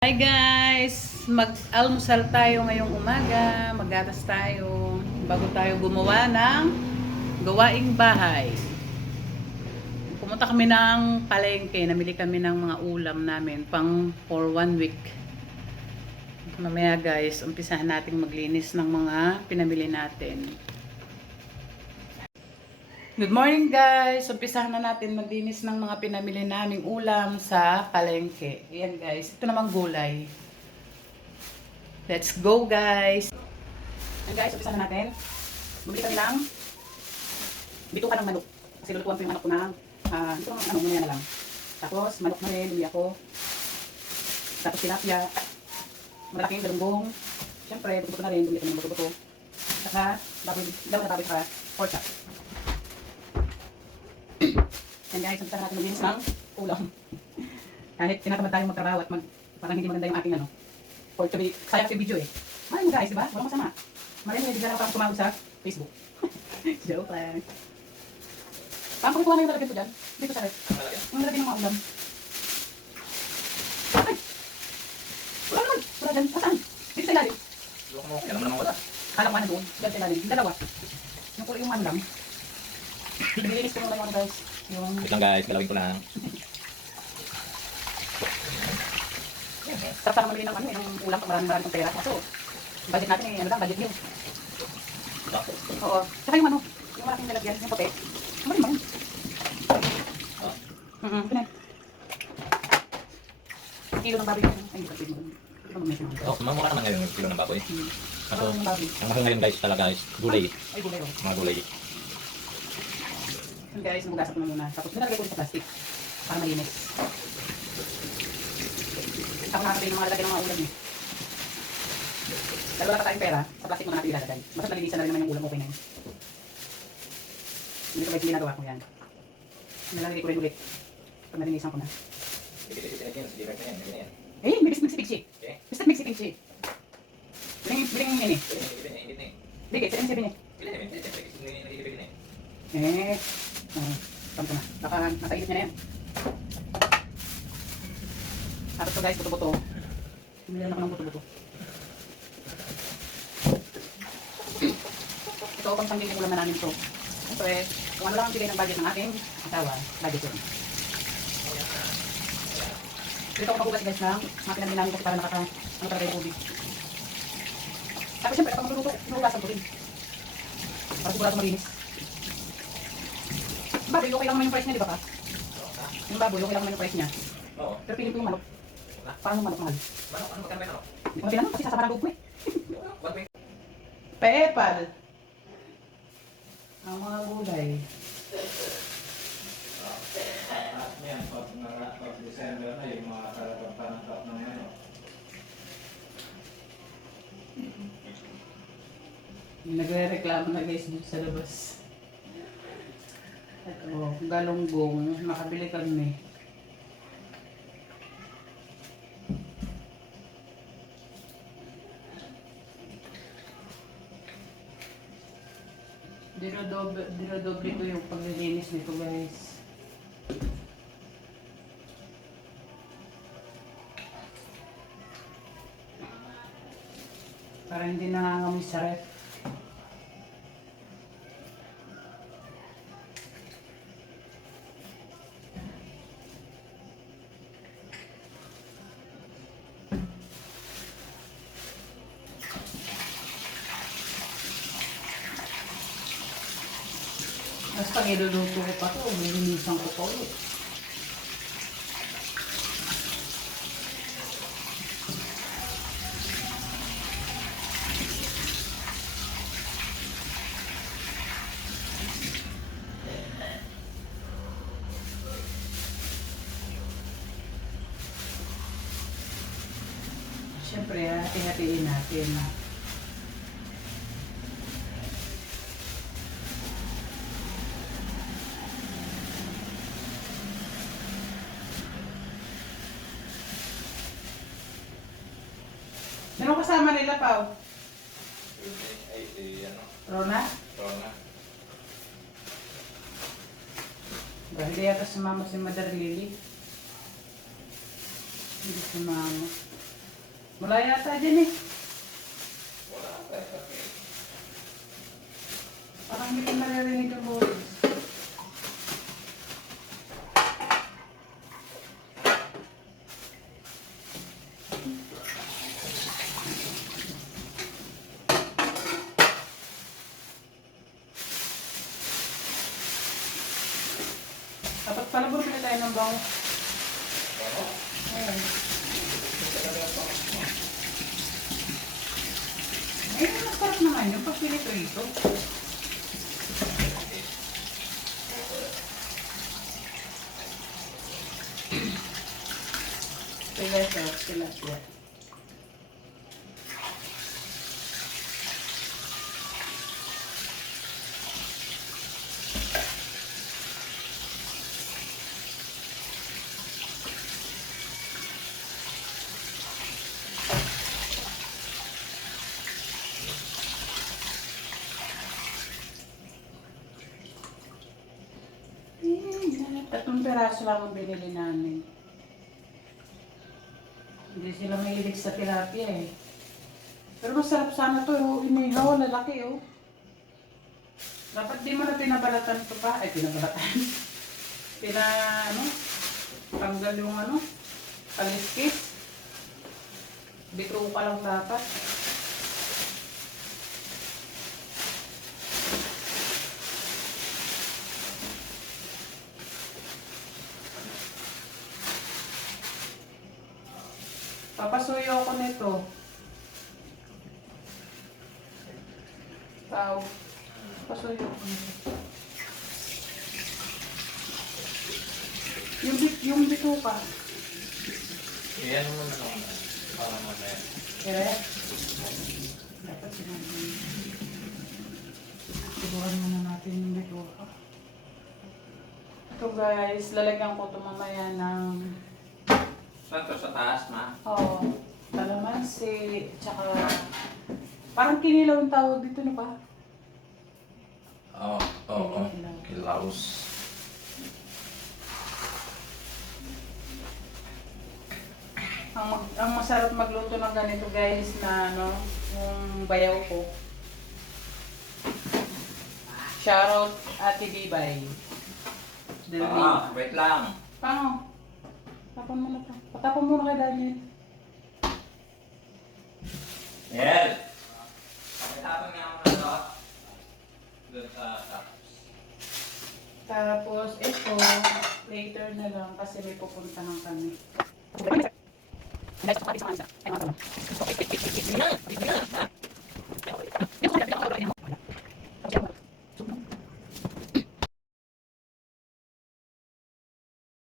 Hi guys! Mag-almusal tayo ngayong umaga. Maggatas tayo bago tayo gumawa ng gawaing bahay. Pumunta kami ng palengke. Namili kami ng mga ulam namin pang for 1 week. Mamaya guys, umpisahan natin maglinis ng mga pinamili natin. Good morning guys! Umpisahan na natin maglinis ng mga pinamili naming ulam sa palengke. Ayan guys, ito namang gulay. Let's go guys! Ayan guys, umpisahan na natin. Bumili kami ng bituka ng manok. Kasi lulutuan ko yung manok ko ng muna na lang. Tapos manok na rin, bumili ako. Tapos tilapia. Malaking galunggong. Siyempre, buto na rin, bumili kami ng buto-buto. Saka, daw na baboy sa pork chop. Yan guys, umpisa natin maglinis ng ulam. Kahit tinatamad tayo magtrabaho at parang hindi maganda yung aking for to be, sayang kasi video eh. Malay mo guys, diba? Walang masama. Malay mo, hindi ako tumawag sa Facebook. Joke lang. Paano kung ikuha na yung lalagyan ko dyan? Dito sa red. Yung lalagyan ng mga ulam. Ay! Wala naman! Wala dyan. Saan? Dito sa ilalim. Yan naman naman wala. Kala ko doon. Dyan sa ilalim. Yung dalawa. Yung puro yung lang. Nilinis ko naman yung guys. Wait lang guys, galawin ko lang. Sarap naman ng ng ulam pag maraming pang pera. Kaso, budget natin eh, budget meal. Oo. Saka yung yung malaking nilagyan, yung puti. Marin marin. Ganun. Kilo ng baboy. Ay, hindi ka pwede mo. Oh, mamura naman ngayon yung kilo ng baboy. Kaso, Yung baboy. ang mahal ngayon guys talaga guys, gulay. Ay, gulay. Mga gulay. Yung guys, namugasap ko na muna. Tapos nilagay ko sa plastic. Para malinis. Ako nakakabili ng mga lalagyan ng mga ulam eh. Dahil wala pa tayong pera, sa plastic mo na natin ilalagay. Basta nalinisan na rin naman yung ulam, okay na yun. Hindi ko guys, ginagawa ko yan. Nilalagay ko rin ulit. Pag nalinisan ko na. Eh, may bismig si Pixie. Basta mix si Pixie. Biling yan eh. Bigay, sa MCB niya. Eh, tanto na. Baka nasa init niya na yan. Tapos to guys, buto-buto. Bumili na ako ng buto-buto. Ito, pang sangling ulam na namin ito. Ito eh, kung ano lang ang bigay ng budget ng aking asawa, budget yun. Dito ako magugas guys ng mga pinamili namin kasi para talaga yung ubi. Tapos siyempre, kapag magluluto, hinugasan ko rin. Para sigurado malinis. Baboy, okay lang naman yung price niya, di ba ka? Yung baboy, okay lang naman yung price niya. Oo. Pero piling ko yung manok. Paano manok mahal? Ano magkano ba yung ano? Hindi ko na pinanong kasi sasaparang loob ko eh. Pepal. Ang mga gulay. Yan, pag December na yung mga panangkap ng ano. Nagre-reklamo na guys dito sa labas. Ito, galunggong. Nakabili kami. Dinodoble ko yung paglilinis nito guys. Para hindi nangangamoy sa ref. Tapos pag iluluto ko pa ito, nilinisan ko pa ulit. Siyempre, hati-hatiin natin. Sino kasama nila, Pao? Ano? Rona? Rona. Ba, hindi yata sumama si Mother Lily. Hindi sumama. Wala yata dyan eh. Parang hindi ko naririnig ang boses. Dapat pala bumili tayo ng bango. Ayan. Eh, masarap naman yung pagpili ko ito. Sila ito, sila. Tatlong peraso lang ang binili namin. Hindi sila mahilig sa tilapia eh. Pero masarap sana to, oh. Inihaw, lalaki oh. Dapat di mo na pinabalatan ito pa. Ay, pinabalatan. Tanggal yung kaliskis. Bito ka lang dapat. Papasuyo ako nito. Tao. Papasuyo ako nito. Yung bituka. Iyan mo na naman. Para mamaya. Kaya? Dapat sinabi. Subukan muna natin yung bituka. Ito guys, lalagyan ko ito mamaya ng Saan to sa taas, ma? kalamansi, tsaka parang kinilaw ang tawag dito na ba? Oo. Kilaus. Ang masarap magluto ng ganito guys na yung bayaw ko. Shoutout Ate Bibay. Wait lang. Paano? Tapon mo na to. Patapon mo na kay Daniel. Yes! Pakitapon nga ako na to. Doon sa tapos. Tapos ito, later na lang kasi may pupuntahan kami.